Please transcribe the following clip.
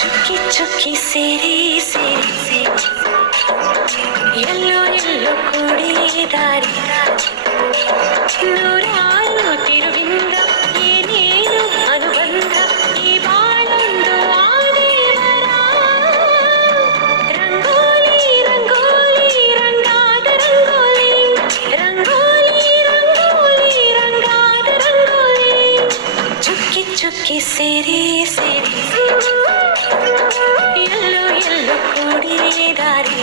ಚುಕ್ಕಿ ಚುಕ್ಕಿ ಸೇರಿ ಸೇರಿ ಸೇರಿ ಎಲ್ಲೋ ಎಲ್ಲೋ ಕೂಡಿದಾರಿ ನೂರಾರು ತಿರುವಿಂದ ಏನೇನು ಅನುಬಂಧ ಈ ಬಾಳೊಂದು ಆದೇವರ ರಂಗೋಲಿ ರಂಗೋಲಿ ರಂಗಾದ ರಂಗೋಲಿ ರಂಗೋಲಿ ರಂಗೋಲಿ ರಂಗಾದ ರಂಗೋಲಿ ಚುಕ್ಕಿ ಚುಕ್ಕಿ ಸೇರಿ ಸೇರಿ ಎಲ್ಲೋ ಎಲ್ಲೋ ಕೂಡಿದಾರಿ